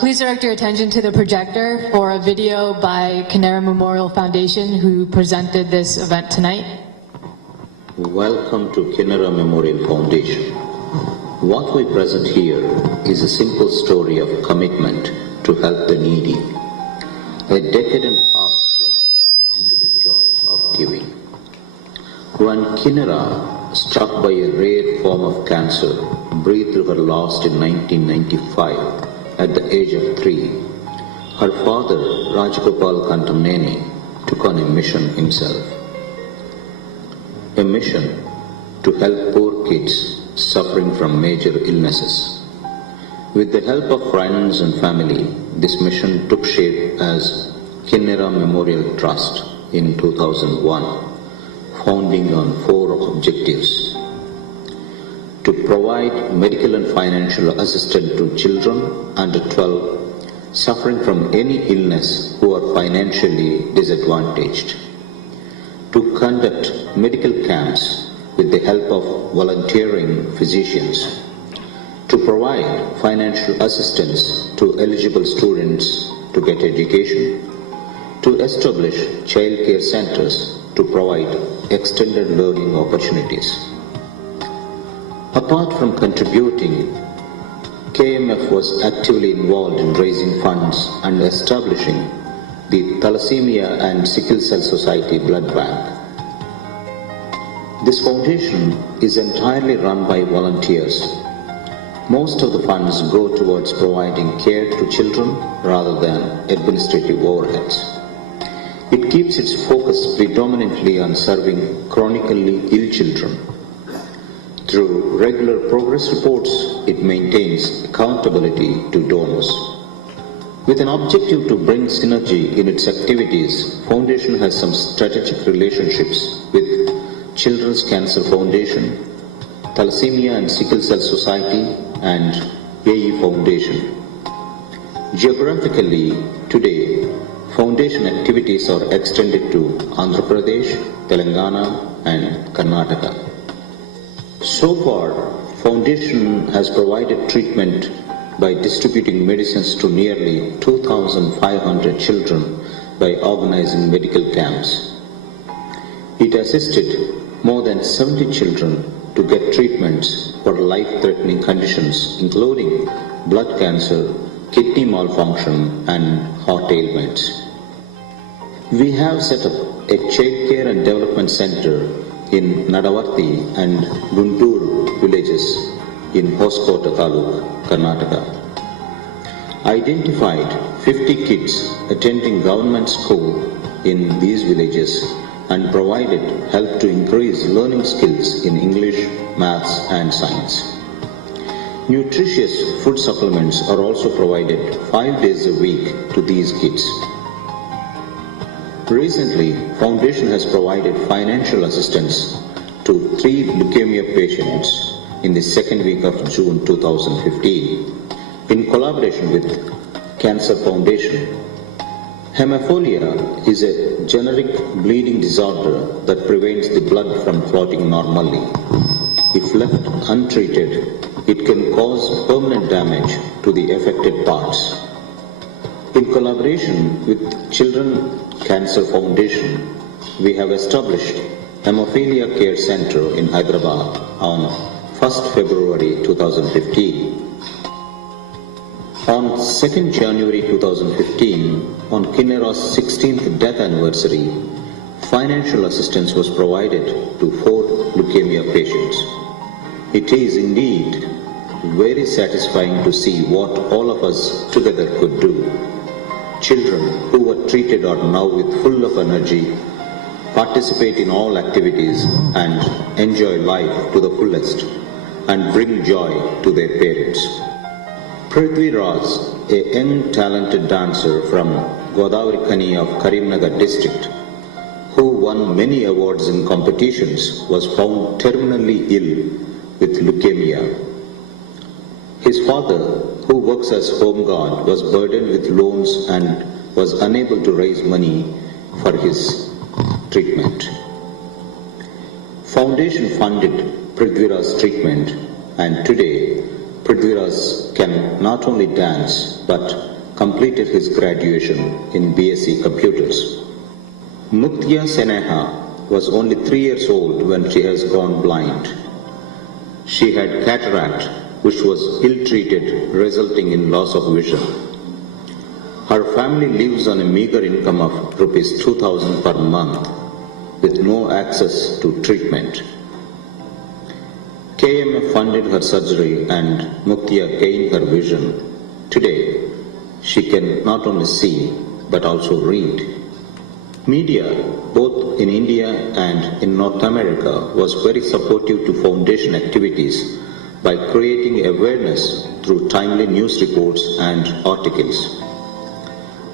Please direct your attention to the projector for a video by Kinnera Memorial Foundation, who presented this event tonight. Welcome to Kinnera Memorial Foundation. What we present here is a simple story of commitment to help the needy. A decade and a half into the joy of giving. When Kinnera, struck by a rare form of cancer, breathed her last in 1995 at the age of 3, her father, Rajagopal Kantamneni, took on a mission himself. A mission to help poor kids suffering from major illnesses. With the help of friends and family, this mission took shape as Kinnera Memorial Trust in 2001, founding on 4 objectives: to provide medical and financial assistance to children under 12 suffering from any illness who are financially disadvantaged, to conduct medical camps with the help of volunteering physicians, to provide financial assistance to eligible students to get education, to establish child care centers to provide extended learning opportunities. Apart from contributing, KMF was actively involved in raising funds and establishing the Thalassemia and Sickle Cell Society Blood Bank. This foundation is entirely run by volunteers. Most of the funds go towards providing care to children rather than administrative overheads. It keeps its focus predominantly on serving chronically ill children. Through regular progress reports, it maintains accountability to donors. With an objective to bring synergy in its activities, Foundation has some strategic relationships with Children's Cancer Foundation, Thalassemia and Sickle Cell Society, and AE Foundation. Geographically, today, Foundation activities are extended to Andhra Pradesh, Telangana, and Karnataka. So far, Foundation has provided treatment by distributing medicines to nearly 2,500 children by organizing medical camps. It assisted more than 70 children to get treatments for life-threatening conditions including blood cancer, kidney malfunction, and heart ailments. We have set up a child care and development center in Nadavarthi and Guntur villages in Hoskote Taluk, Karnataka. Identified 50 kids attending government school in these villages and provided help to increase learning skills in English, maths, and science. Nutritious food supplements are also provided 5 days a week to these kids. Recently, Foundation has provided financial assistance to 3 leukemia patients in the second week of June 2015 in collaboration with Cancer Foundation. Hemophilia is a generic bleeding disorder that prevents the blood from clotting normally. If left untreated, it can cause permanent damage to the affected parts. In collaboration with Children's Cancer Foundation, we have established Hemophilia Care Center in Hyderabad on 1st February 2015. On 2nd January 2015, on Kinnera's 16th death anniversary, financial assistance was provided to 4 leukemia patients. It is indeed very satisfying to see what all of us together could do. Children who were treated are now with full of energy, participate in all activities and enjoy life to the fullest and bring joy to their parents. Prithvi Raj, a young talented dancer from Godavari Kani of Karimnagar district, who won many awards in competitions, was found terminally ill with leukemia. His father, who works as home guard, was burdened with loans and was unable to raise money for his treatment. Foundation funded Prithviraj's treatment, and today Prithviraj can not only dance but completed his graduation in BSc Computers. Muktiya Seneha was only 3 years old when she has gone blind. She had cataract, which was ill-treated, resulting in loss of vision. Her family lives on a meager income of Rs 2,000 per month, with no access to treatment. KMF funded her surgery and Muktiya gained her vision. Today, she can not only see but also read. Media, both in India and in North America, was very supportive to foundation activities by creating awareness through timely news reports and articles.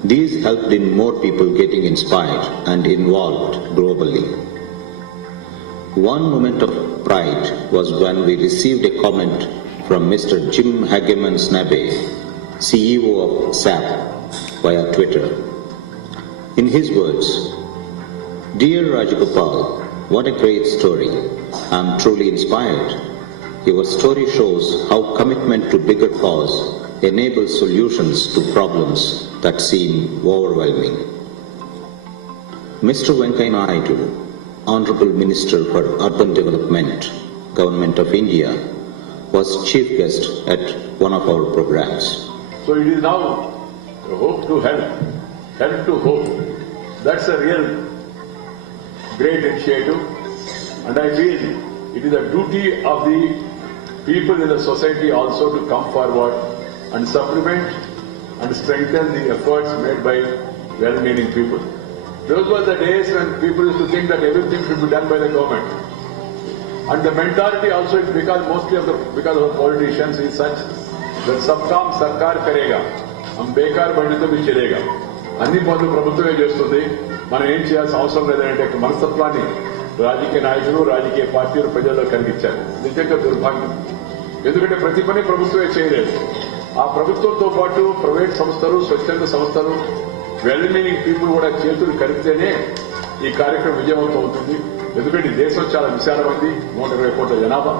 These helped in more people getting inspired and involved globally. One moment of pride was when we received a comment from Mr. Jim Hageman Snabe, CEO of SAP, via Twitter. In his words, "Dear Rajagopal, what a great story. I am truly inspired. Your story shows how commitment to bigger cause enables solutions to problems that seem overwhelming." Mr. Venkaiah Naidu, Honorable Minister for Urban Development, Government of India, was chief guest at one of our programs. So it is now hope to help, help to hope. That's a real great initiative, and I feel it is a duty of the people in the society also to come forward and supplement and strengthen the efforts made by well-meaning people. Those were the days when people used to think that everything should be done by the government. And the mentality also is because because of the politicians is such that sab kaam sarkar karega, hum bekar bande to bhi chalega. అన్ని పనులు ప్రభుత్వమే చేస్తుంది, మనం ఏం చేయాల్సిన అవసరం లేదంటే మనస్తత్వాన్ని రాజకీయ నాయకులు, రాజకీయ పార్టీలు ప్రజల్లో కలిగించారు. నిజంగా దుర్భాగ్యం. ఎందుకంటే ప్రతి పని ప్రభుత్వమే చేయలేదు. ఆ ప్రభుత్వంతో పాటు ప్రైవేట్ సంస్థలు, స్వచ్ఛంద సంస్థలు, వెల్ మీనింగ్ పీపుల్ కూడా చేతులు కలిపితేనే ఈ కార్యక్రమం విజయవంతం అవుతుంది. ఎందుకంటే దేశం చాలా విశాలమైంది, 120 కోట్ల జనాభా.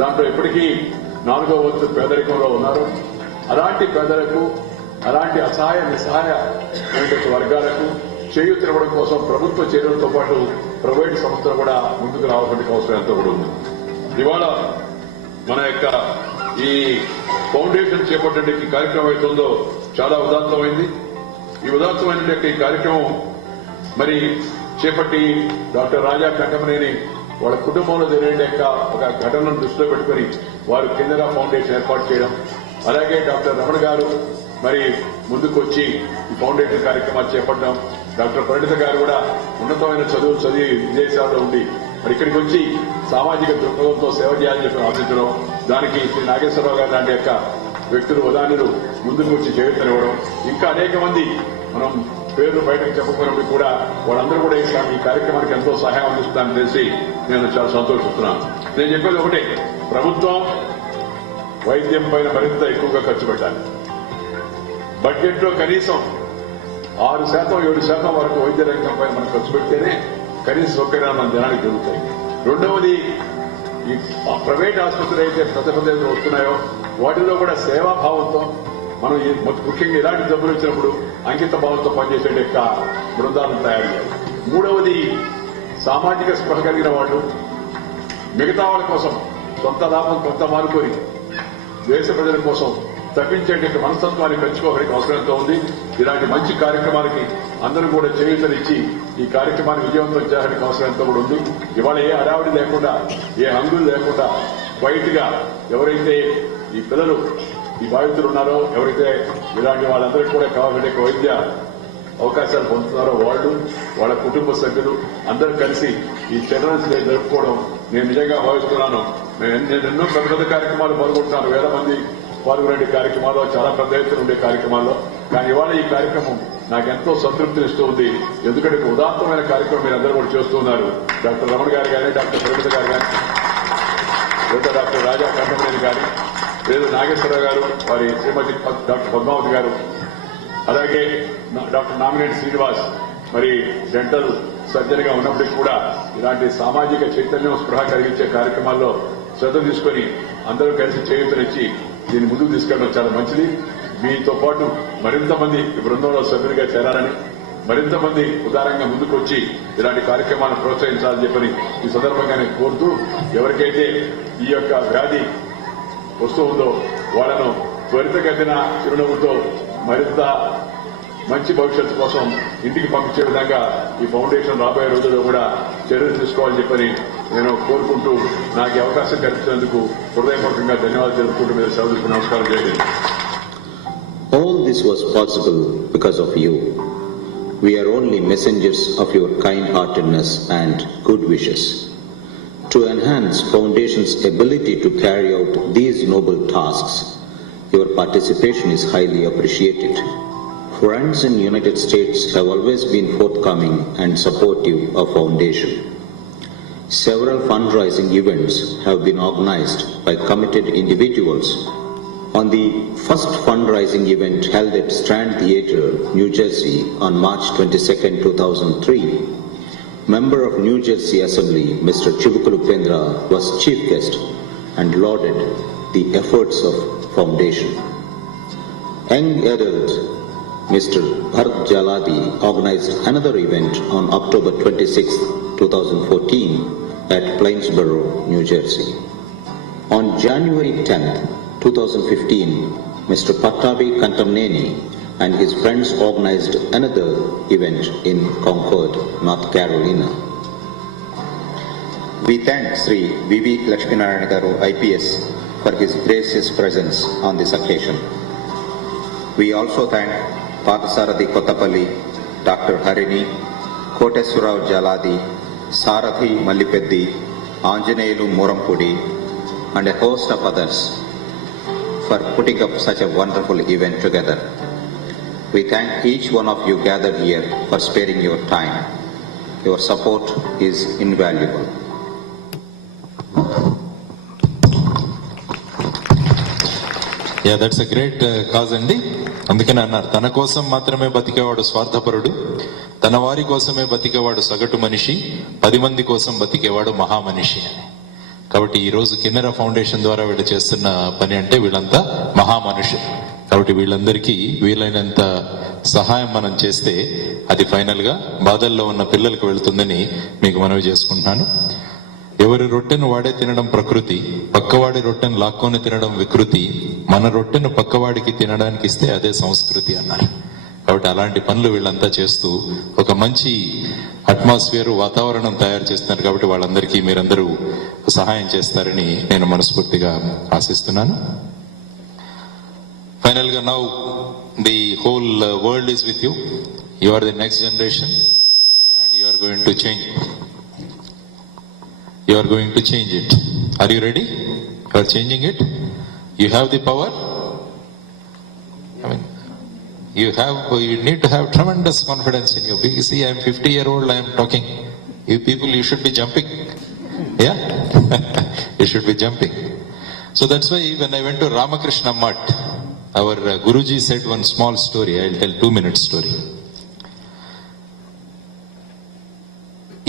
దాంట్లో ఇప్పటికీ 4వ వంతు పేదరికంలో ఉన్నారు. అలాంటి పేదలకు, అలాంటి అసహాయ నిస్సహాయ వర్గాలకు చేయూతనివ్వడం కోసం ప్రభుత్వ చర్యలతో పాటు ప్రైవేట్ సంస్థలు కూడా ముందుకు రావాల్సిన అవసరం ఎంతో కూడా ఉంది. ఇవాళ మన యొక్క ఈ ఫౌండేషన్ చేపట్టే ఈ కార్యక్రమం అవుతుందో చాలా ఉదాత్తమైంది. ఈ ఉదాత్తమైన ఈ కార్యక్రమం మరి చేపట్టి డాక్టర్ రాజా కంఠమనేని వాళ్ళ కుటుంబంలో జరిగే ఒక ఘటనను దృష్టిలో పెట్టుకుని వారు కిందరా ఫౌండేషన్ ఏర్పాటు చేయడం, అలాగే డాక్టర్ రమణ గారు మరి ముందుకు వచ్చి ఈ ఫౌండేషన్ కార్యక్రమాలు చేపట్టడం, డాక్టర్ పరిణిత గారు కూడా ఉన్నతమైన చదువు చదివి విదేశాల్లో ఉండి మరి ఇక్కడికి వచ్చి సామాజిక దృక్పథంతో సేవ చేయాలని చెప్పి ఆశించడం, దానికి శ్రీ నాగేశ్వరరావు గారు లాంటి యొక్క వ్యక్తులు, ఉదాహరణలు ముందుకు వచ్చి చేయూతనివ్వడం, ఇంకా అనేక మంది మనం పేర్లు బయటకు చెప్పకపోయినప్పుడు కూడా వాళ్ళందరూ కూడా ఈ కార్యక్రమానికి ఎంతో సహాయం అందిస్తారని తెలిసి నేను చాలా సంతోషిస్తున్నాను. నేను చెప్పేది ఒకటే, ప్రభుత్వం వైద్యం పైన మరింత ఎక్కువగా ఖర్చు పెట్టాలి. బడ్జెట్ లో కనీసం 6%, 7% వరకు వైద్య రంగం పైన మనం ఖర్చు పెడితేనే కనీస సౌకర్యాలు మన జనానికి దొరుకుతాయి. రెండవది, ఈ ప్రైవేట్ ఆసుపత్రులు అయితే పెద్ద వస్తున్నాయో వాటిలో కూడా సేవాభావంతో మనం ముఖ్యంగా ఇలాంటి జబ్బులు వచ్చినప్పుడు అంకిత భావంతో పనిచేసే యొక్క బృందాలను తయారు చేయాలి. మూడవది, సామాజిక స్పృహ కలిగిన వాళ్ళు మిగతా వాళ్ళ కోసం సొంత లాభం కొంత మానుకొని దేశ ప్రజల కోసం తప్పించే మనస్తత్వాన్ని పెంచుకోవడానికి అవసరం ఎంతో ఉంది. ఇలాంటి మంచి కార్యక్రమాలకి అందరూ కూడా చేయూతనిచ్చి ఈ కార్యక్రమాన్ని విజయవంతం చేయడానికి అవసరం ఎంతో కూడా ఉంది. ఇవాళ ఏ హడావిడి లేకుండా, ఏ హంగులు లేకుండా క్వైట్ గా ఎవరైతే ఈ పిల్లలు, ఈ బాధితులు ఉన్నారో, ఎవరైతే ఇలాంటి వాళ్ళందరికీ కూడా కావాలంటే వైద్య అవకాశాలు పొందుతున్నారో వాళ్ళు, వాళ్ళ కుటుంబ సభ్యులు అందరూ కలిసి ఈ చిల్డ్రన్స్ డే జరుపుకోవడం నేను నిజంగా భావిస్తున్నాను. నేను ఎన్నో పెద్ద కార్యక్రమాలు పాల్గొంటున్నాను, వేల మంది పాల్గొనే కార్యక్రమాల్లో, చాలా పెద్ద ఎత్తున ఉండే కార్యక్రమాల్లో. కానీ ఇవాళ ఈ కార్యక్రమం నాకెంతో సంతృప్తినిస్తూ ఉంది. ఎందుకంటే ఉదాత్తమైన కార్యక్రమం మీరు అందరూ కూడా చేస్తూ ఉన్నారు. డాక్టర్ రమణ గారు కానీ, డాక్టర్ పరిమిత గారు కానీ, లేదా డాక్టర్ రాజా కంఠమనేని గారు, లేదా నాగేశ్వరరావు గారు, వారి శ్రీమతి డాక్టర్ పద్మావతి గారు, అలాగే డాక్టర్ నామినేటి శ్రీనివాస్ మరి డెంటల్ సర్జన్ గా ఉన్నప్పటికీ కూడా ఇలాంటి సామాజిక చైతన్యం, స్పృహ కలిగించే కార్యక్రమాల్లో శ్రద్ధ తీసుకుని అందరూ కలిసి చేయూతనిచ్చి దీన్ని ముందుకు తీసుకెళ్ళడం చాలా మంచిది. మీతో పాటు మరింత మంది బృందంలో సభ్యులుగా చేరాలని, మరింత మంది ఉదారంగా ముందుకు వచ్చి ఇలాంటి కార్యక్రమాలను ప్రోత్సహించాలని చెప్పని ఈ సందర్భంగా నేను కోరుతూ, ఎవరికైతే ఈ యొక్క వ్యాధి వస్తూ ఉందో వాళ్ళను త్వరితగతిన చిరునవ్వుతో మరింత మంచి భవిష్యత్తు కోసం ఇంటికి పంపించే విధంగా ఈ ఫౌండేషన్ రాబోయే రోజుల్లో కూడా చర్యలు తీసుకోవాలని చెప్పని నేను కోరుకుంటూ, నాకు ఈ అవకాశం కల్పించినందుకు హృదయపూర్వకంగా ధన్యవాదాలు తెలుపుకుంటూ మీరు సోదరులకు నమస్కారం చేయండి. All this was possible because of you. We are only messengers of your kind-heartedness and good wishes. To enhance Foundation's ability to carry out these noble tasks, your participation is highly appreciated. Friends in United States have always been forthcoming and supportive of Foundation. Several fundraising events have been organized by committed individuals. On the first fundraising event held at Strand Theatre, New Jersey on March 22, 2003, Member of New Jersey Assembly Mr. Chivukulu Pendra was chief guest and lauded the efforts of Foundation. Young adult Mr. Bharat Jaladi organized another event on October 26, 2014 at Plainsboro, New Jersey. On January 10, 2015, Mr. Pattabi Kantamneni and his friends organized another event in Concord, North Carolina. We thank Sri V.V.Lakshminarayana IPS for his gracious presence on this occasion. We also thank Pathasarathi Kottapalli, Dr. Harini, Koteswarao Jaladi, Sarathi Mallipeddi, Anjaneyulu Murampudi, and a host of others for putting up such a wonderful event together. We thank each one of you gathered here for sparing your time. Your support is invaluable. Yeah, that's a great cause అండి. అందుకని అన్నారు, తన కోసం మాత్రమే బతికేవాడు స్వార్థపరుడు, తన వారి కోసమే బతికేవాడు సగటు మనిషి, 10 మంది కోసం బతికేవాడు మహామనిషి అని. కాబట్టి ఈ రోజు కిన్నెర ఫౌండేషన్ ద్వారా వీళ్ళు చేస్తున్న పని అంటే వీళ్ళంతా మహామనుషులు. కాబట్టి వీళ్ళందరికీ వీలైనంత సహాయం మనం చేస్తే అది ఫైనల్ గా బాధల్లో ఉన్న పిల్లలకు వెళుతుందని మీకు మనవి చేసుకుంటున్నాను. ఎవరి రొట్టెను వాడే తినడం ప్రకృతి, పక్కవాడి రొట్టెను లాక్కొని తినడం వికృతి, మన రొట్టెను పక్కవాడికి తినడానికి ఇస్తే అదే సంస్కృతి అన్నారు. కాబట్టి అలాంటి పనులు వీళ్ళంతా చేస్తూ ఒక మంచి అట్మాస్ఫియర్, వాతావరణం తయారు చేస్తున్నారు. కాబట్టి వాళ్ళందరికీ మీరందరూ సహాయం చేస్తారని నేను మనస్ఫూర్తిగా ఆశిస్తున్నాను. ఫైనల్ గా now the whole world is with you. You are the next generation and you are going to change. You are going to change it. Are you ready? You are changing it. You have the power. I mean, you need to have tremendous confidence in you. You see, I am 50-year-old, I am talking. You people, you should be jumping. Yeah? You should be jumping. So that's why when I went to Ramakrishna Mutt, our Guruji said one small story. I'll tell 2-minute story.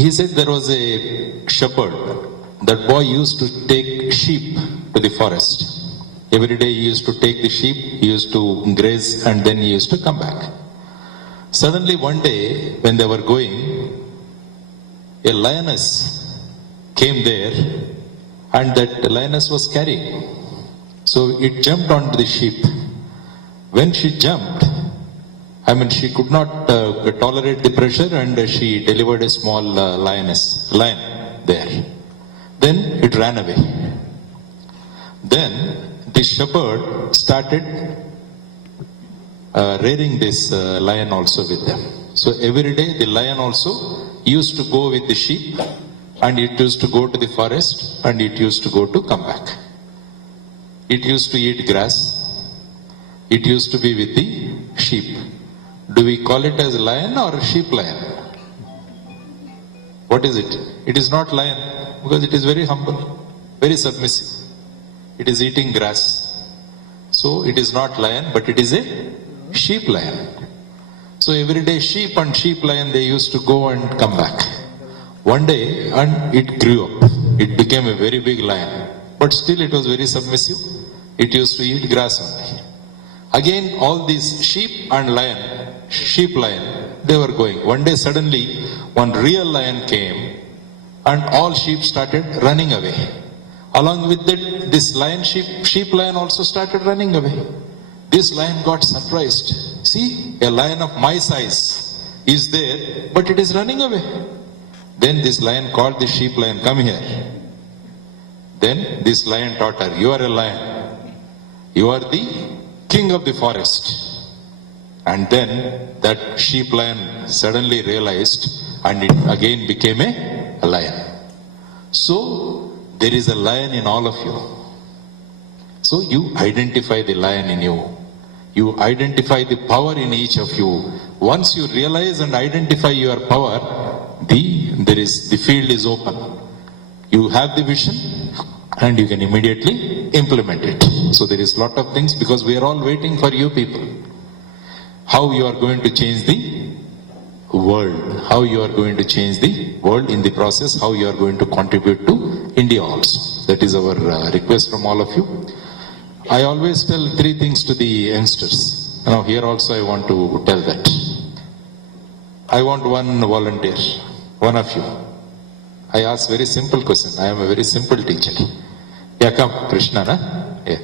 He said there was a shepherd. That boy used to take sheep to the forest. Every day he used to take the sheep, he used to graze, and then he used to come back. Suddenly one day when they were going, a lioness came there and that lioness was carrying. So it jumped onto the sheep. When she jumped, she could not tolerate the pressure and she delivered a small lion there. Then it ran away. Then the shepherd started rearing this lion also with them. So every day the lion also used to go with the sheep and it used to go to the forest and it used to go to come back. It used to eat grass. It used to be with the sheep. Do we call it as lion or sheep lion? What is it? It is not lion because it is very humble, very submissive. It is eating grass. So it is not lion, but it is a sheep lion. So every day sheep and sheep lion, they used to go and come back. One day, and it grew up. It became a very big lion. But still it was very submissive, It used to eat grass only. Again, all these sheep, lion, they were going. One day suddenly, one real lion came and all sheep started running away. Along with that, this sheep lion also started running away. This lion got surprised. See, a lion of my size is there, but it is running away. Then this lion called the sheep lion, come here. Then this lion taught her, you are a lion. You are the king of the forest. And then that sheep lion suddenly realized and it again became a lion. So, there is a lion in all of you. So you identify the lion in you. You identify the power in each of you. Once you realize and identify your power, the field is open. You have the vision and you can immediately implement it. So there is a lot of things because we are all waiting for you people. How you are going to change the world. How you are going to change the world in the process. How you are going to contribute to India also. That is our request from all of you. I always tell 3 things to the youngsters. Now here also I want to tell that. I want one volunteer, one of you. I ask very simple question. I am a very simple teacher. Yeah, come, Krishna, na? Yeah.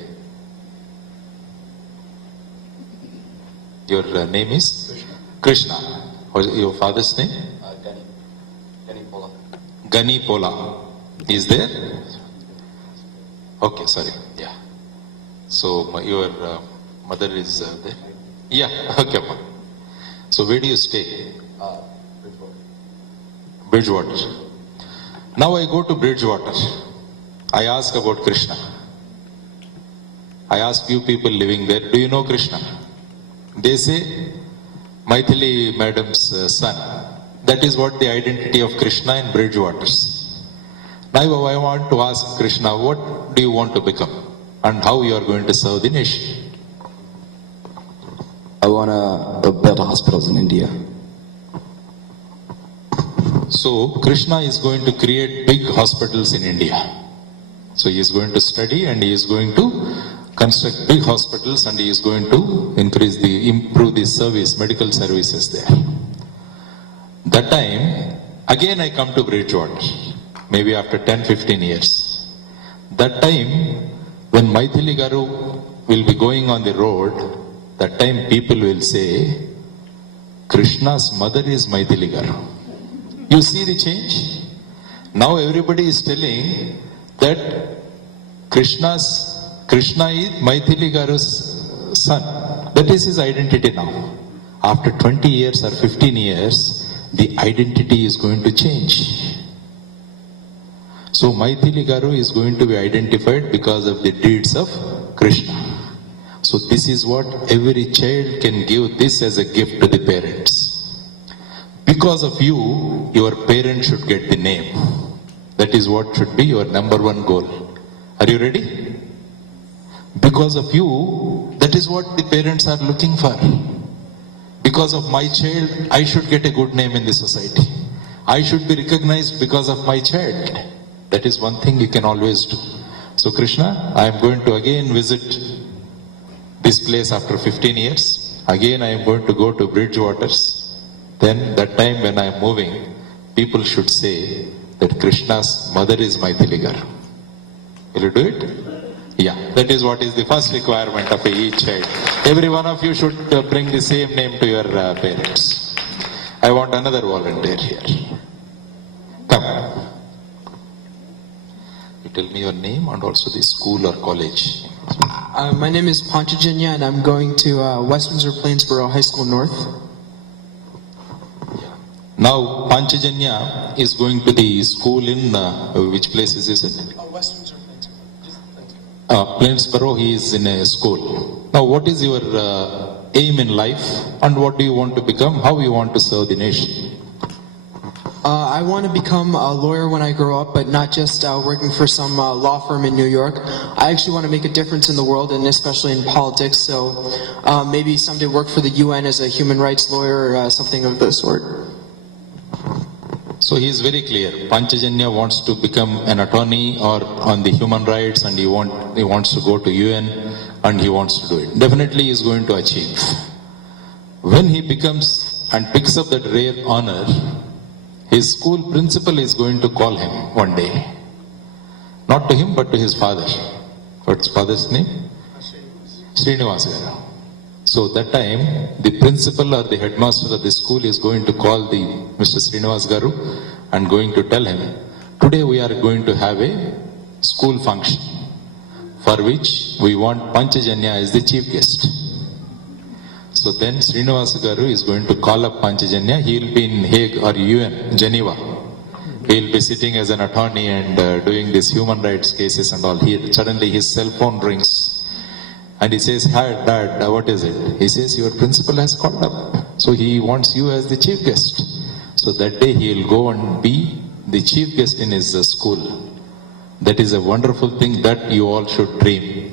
Your name is? Krishna. What is your father's name? Gani Pola. Is there? Okay, sorry. Yeah. So your mother is there? Yeah, okay. So where do you stay? Bridgewater. Now I go to Bridgewater. I ask about Krishna. I ask you people living there, do you know Krishna? They say, Maithili madam's son. That is what the identity of Krishna in Bridgewaters. Now I want to ask Krishna, what do you want to become? And how you are going to serve the nation? I want to build hospitals in India. So Krishna is going to create big hospitals in India. So he is going to study and he is going to construct big hospitals and he is going to improve the service, medical services there. That time, again I come to Bridgewater, maybe after 10-15 years. That time, when Maithili Garu will be going on the road, that time people will say, Krishna's mother is Maithili Garu. You see the change? Now everybody is telling that Krishna is Maithili Garu's son. That is his identity now. After 20 years or 15 years, the identity is going to change. So Maithili Garu is going to be identified because of the deeds of Krishna. So this is what every child can give this as a gift to the parents. Because of you, your parents should get the name. That is what should be your number one goal. Are you ready? Because of you, that is what the parents are looking for. Because of my child, I should get a good name in the society. I should be recognized because of my child. That is one thing you can always do. So Krishna, I am going to again visit this place after 15 years. Again I am going to go to Bridgewaters. Then that time when I am moving, people should say that Krishna's mother is Maithili Garu. Will you do it? Yeah, that is what is the first requirement of each child. Every one of you should bring the same name to your parents. I want another volunteer here. Come. You tell me your name and also the school or college. My name is Panchajanya and I'm going to West Windsor Plainsboro High School North. Now Panchajanya is going to the school in which place is it? West Windsor Plainsboro. Plainsboro, he is in a school. Now what is your aim in life and what do you want to become? How you want to serve the nation? I want to become a lawyer when I grow up, but not just working for some law firm in New York. I actually want to make a difference in the world and especially in politics, so maybe someday work for the UN as a human rights lawyer or something of the sort. So he is very clear. Panchajanya wants to become an attorney or on the human rights, and he wants to go to UN and he wants to do it. Definitely he is going to achieve. When he becomes and picks up that rare honor, his school principal is going to call him one day. Not to him, but to his father. What's father's name? Srinivas Garu. So that time, the principal or the headmaster of the school is going to call the Mr. Srinivas Garu and going to tell him, today we are going to have a school function for which we want Panchajanya as the chief guest. So then Srinivas Garu is going to call up Panchajanya. He will be in Hague or UN, Geneva. He will be sitting as an attorney and doing these human rights cases and all. Suddenly his cell phone rings. And he says, hi dad, what is it? He says, your principal has called up. So he wants you as the chief guest. So that day he will go and be the chief guest in his school. That is a wonderful thing that you all should dream.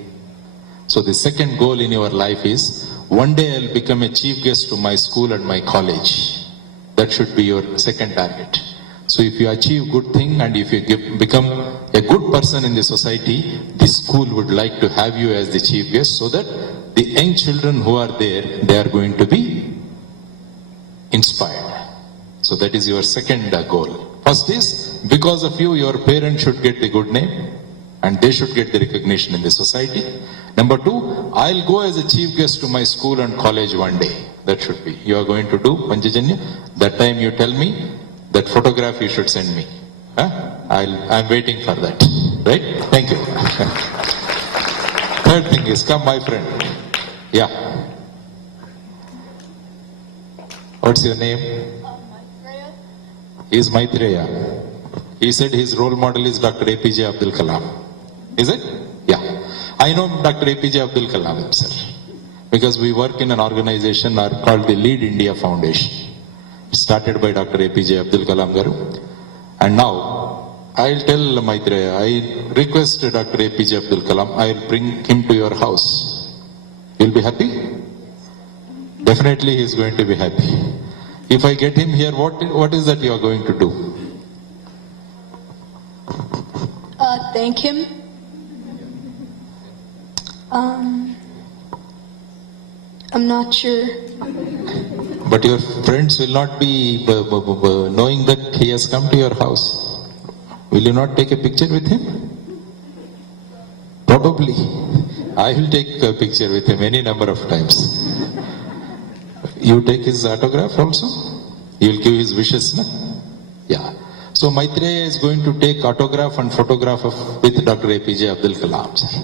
So the second goal in your life is, one day I'll become a chief guest to my school and my college. That should be your second target. So if you achieve good thing and if you become a good person in the society, the school would like to have you as the chief guest so that the young children who are there, they are going to be inspired. So that is your second goal. First is, because of you, your parents should get the good name and they should get the recognition in the society. Number two, I'll go as a chief guest to my school and college one day. That should be. You are going to do Panchajanya. That time you tell me, that photograph you should send me. I'm waiting for that. Right? Thank you. Third thing is, come my friend. Yeah. What's your name? He is Maitreya. He said his role model is Dr. APJ Abdul Kalam. Is it? Yeah. I know Dr. APJ Abdul Kalam himself. Because we work in an organization called the Lead India Foundation. Started by Dr. APJ Abdul Kalam Garu. And now, I'll tell Maitreya, I request Dr. APJ Abdul Kalam, I'll bring him to your house. You'll be happy? Definitely he is going to be happy. If I get him here, what is that you are going to do? Thank him. I'm not sure. But your friends will not be knowing that he has come to your house. Will you not take a picture with him? Probably. I will take a picture with him any number of times. You take his autograph also? You will give his wishes, no? Yeah. So Maitreya is going to take autograph and photograph with Dr. APJ Abdul Kalam, sir.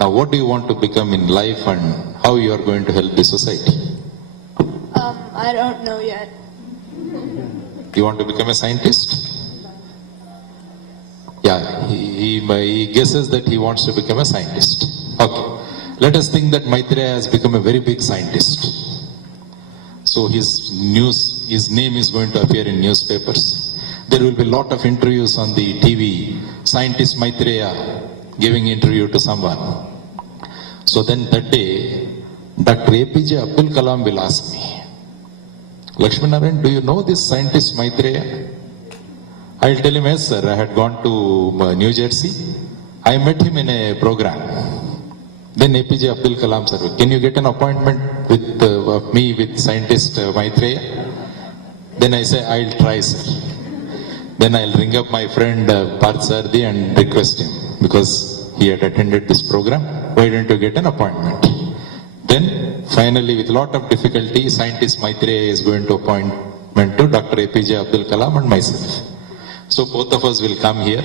Now what do you want to become in life and how you are going to help the society? I don't know yet. You want to become a scientist? Yeah, he guesses that he wants to become a scientist. Okay. Let us think that Maitreya has become a very big scientist. So his name is going to appear in newspapers. There will be a lot of interviews on the TV. Scientist Maitreya giving interview to someone. So then that day, Dr. APJ Abdul Kalam will ask me, Lakshminarayana, do you know this scientist Maitreya? I'll tell him, yes sir, I had gone to New Jersey. I met him in a program. Then APJ Abdul Kalam sir, can you get an appointment with me with scientist Maitreya? Then I say, I'll try sir. Then I'll ring up my friend Parth Sardi and request him because he had attended this program. Why don't you get an appointment? Then finally with a lot of difficulty, scientist Maitreya is going to appointment to Dr. APJ Abdul Kalam and myself. So both of us will come here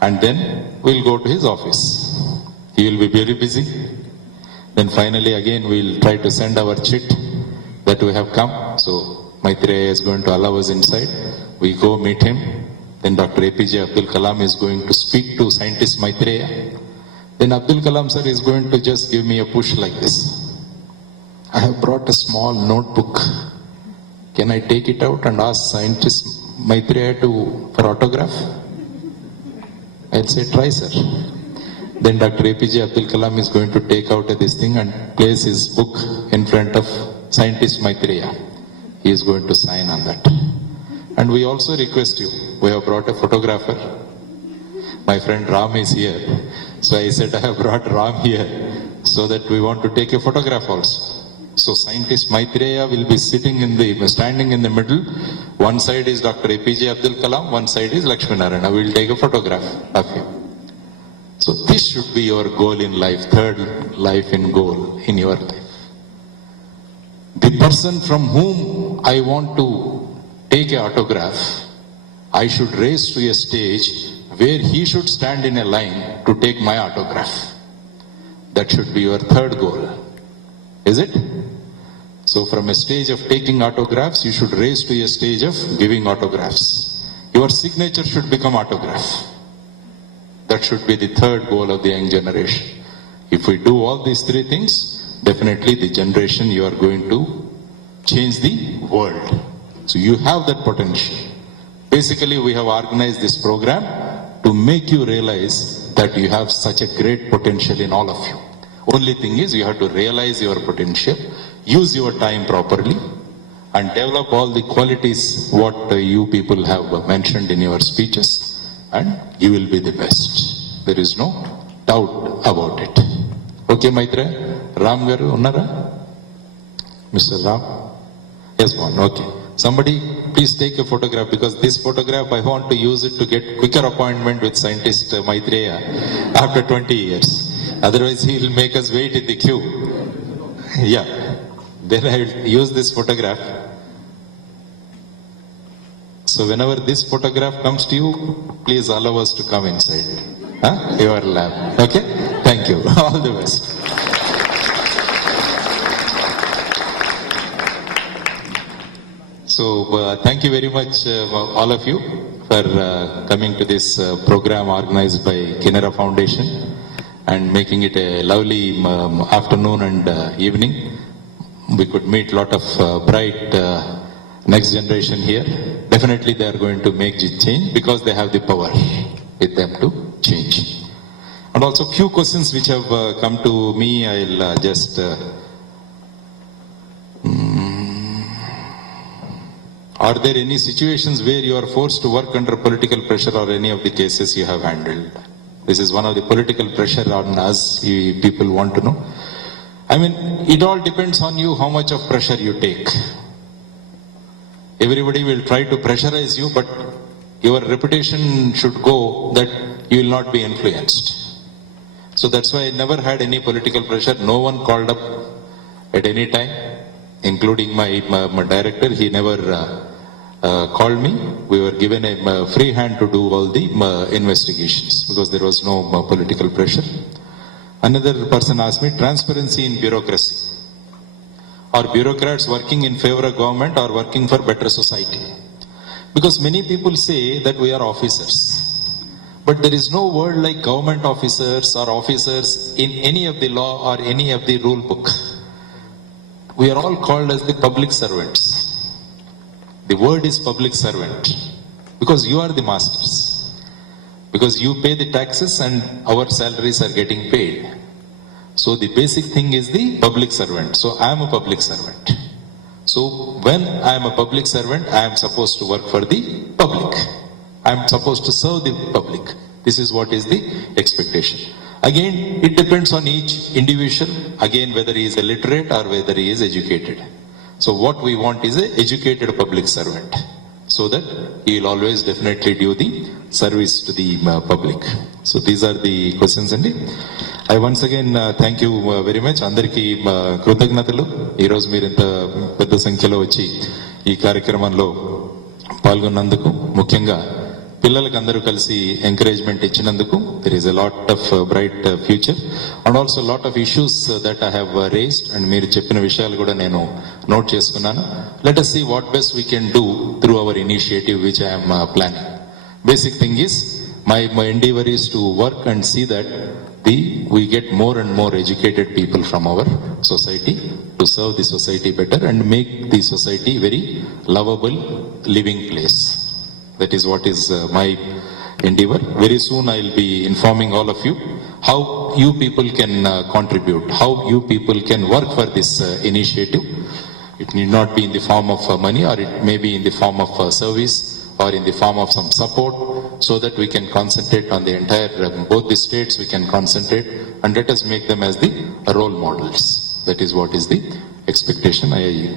and then we'll go to his office. He will be very busy. Then finally again we'll try to send our chit that we have come. So Maitreya is going to allow us inside. We go meet him. Then Dr. APJ Abdul Kalam is going to speak to scientist Maitreya. Then Abdul Kalam sir is going to just give me a push like this. I have brought a small notebook. Can I take it out and ask scientist Maitreya for autograph? I'll say, try sir. Then Dr. APJ Abdul Kalam is going to take out this thing and place his book in front of scientist Maitreya. He is going to sign on that. And we also request you, we have brought a photographer. My friend Ram is here. So I said I have brought Ram here so that we want to take a photograph also. So scientist Maitreya will be standing in the middle. One side is Dr. APJ Abdul Kalam, one side is Lakshminarayana. We will take a photograph of him. So this should be your goal in life, third life in goal in your life. The person from whom I want to take an autograph, I should raise to a stage where he should stand in a line to take my autograph. That should be your third goal. Is it? So from a stage of taking autographs, you should raise to a stage of giving autographs. Your signature should become autograph. That should be the third goal of the young generation. If we do all these three things, definitely the generation you are going to change the world. So you have that potential. Basically, we have organized this program to make you realize that you have such a great potential in all of you. Only thing is you have to realize your potential, use your time properly, and develop all the qualities what you people have mentioned in your speeches, and you will be the best. There is no doubt about it. Okay, Maitreya? Ram garu unnara? Mr. Ram? Yes, one. Okay. Somebody please take a photograph, because this photograph I want to use it to get quicker appointment with scientist Maitreya after 20 years. Otherwise he will make us wait in the queue. Yeah. Then I will use this photograph. So whenever this photograph comes to you, please allow us to come inside your lab. Okay? Thank you. All the best. So thank you very much all of you for coming to this program organized by Canara Foundation and making it a lovely afternoon and evening. We could meet a lot of bright next generation here. Definitely they are going to make the change because they have the power with them to change. And also few questions which have come to me, I'll just are there any situations where you are forced to work under political pressure, or any of the cases you have handled? This is one of the political pressure on us, people want to know. I mean, it all depends on you how much of pressure you take. Everybody will try to pressurize you, but your reputation should go that you will not be influenced. So that's why I never had any political pressure. No one called up at any time, including my director. He never called me. We were given a free hand to do all the investigations because there was no political pressure. Another person asked me, transparency in bureaucracy. Are bureaucrats working in favor of government or working for better society? Because many people say that we are officers. But there is no word like government officers or officers in any of the law or any of the rule book. We are all called as the public servants. The word is public servant because you are the masters. Because you pay the taxes and our salaries are getting paid. So the basic thing is the public servant. So I am a public servant. So when I am a public servant, I am supposed to work for the public. I am supposed to serve the public. This is what is the expectation. Again, it depends on each individual, again whether he is illiterate or whether he is educated. So what we want is an educated public servant, so that he will always definitely do the service to the public. So these are the questions. I once again thank you very much. Andariki కృతజ్ఞతలు. ఈరోజు మీరు ఇంత పెద్ద సంఖ్యలో వచ్చి ఈ కార్యక్రమంలో పాల్గొన్నందుకు, ముఖ్యంగా పిల్లలకు అందరూ కలిసి ఎంకరేజ్మెంట్ ఇచ్చినందుకు. there is a lot of bright future and also lot of issues that I have raised, and మీరు చెప్పిన విషయాలు కూడా నేను నోట్ చేసుకున్నాను. Let us see what best we can do through our initiative which I am planning. Basic thing is my endeavor is to work and see that we get more and more educated people from our society to serve the society better and make the society very lovable living place. That is what is my endeavor. Very soon I will be informing all of you how you people can contribute, how you people can work for this initiative. It need not be in the form of money, or it may be in the form of service, or in the form of some support, so that we can concentrate on the entire, both the states we can concentrate, and let us make them as the role models. That is what is the expectation. I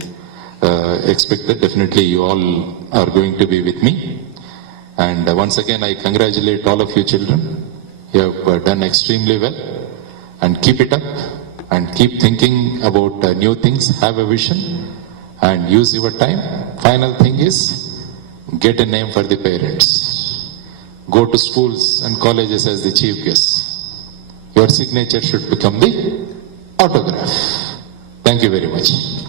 expect that definitely you all are going to be with me. And once again, I congratulate all of you children. You have done extremely well, and keep it up, and keep thinking about new things, have a vision, and use your time. Final thing is, get a name for the parents. Go to schools and colleges as the chief guest. Your signature should become the autograph. Thank you very much.